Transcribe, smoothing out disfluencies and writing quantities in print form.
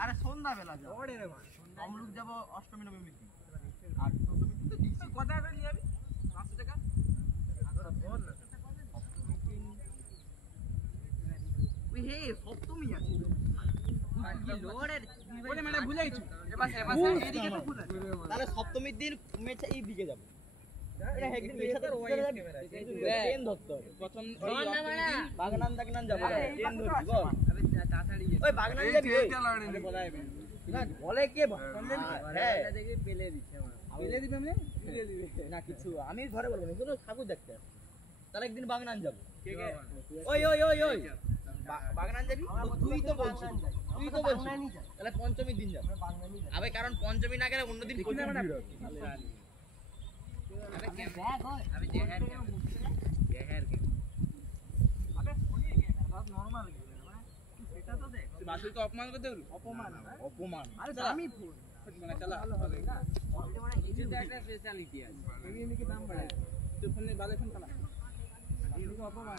আরে সন্ধ্যা বেলা যাও অমরুক যাবো অষ্টমী নবমী আর কত টাকা নিয়ে যাবি 500 টাকা ওই হে সপ্তমী আছে তাহলে সপ্তমীর দিন মেচা এই দিকে যাবো বাগনান দাগনান যাবো ওই বাগনান যাবি বলে কে না কিছু আমি ঘরে বলবো না শুধু ঠাকুর দেখতে তাহলে একদিন বাগনান যাবো ওই ওই ওই ওই বাগনান যাবি তুই তো বলছিস তাহলে পঞ্চমীর দিন যাবো আবে কারণ পঞ্চমী না গেলে অন্যদিন অপমান করতে অপমান অপমান আমি স্পেশালিটি আছে দাম বাড়ায় তুই ফোনে ভালো ফোন চালা অপমান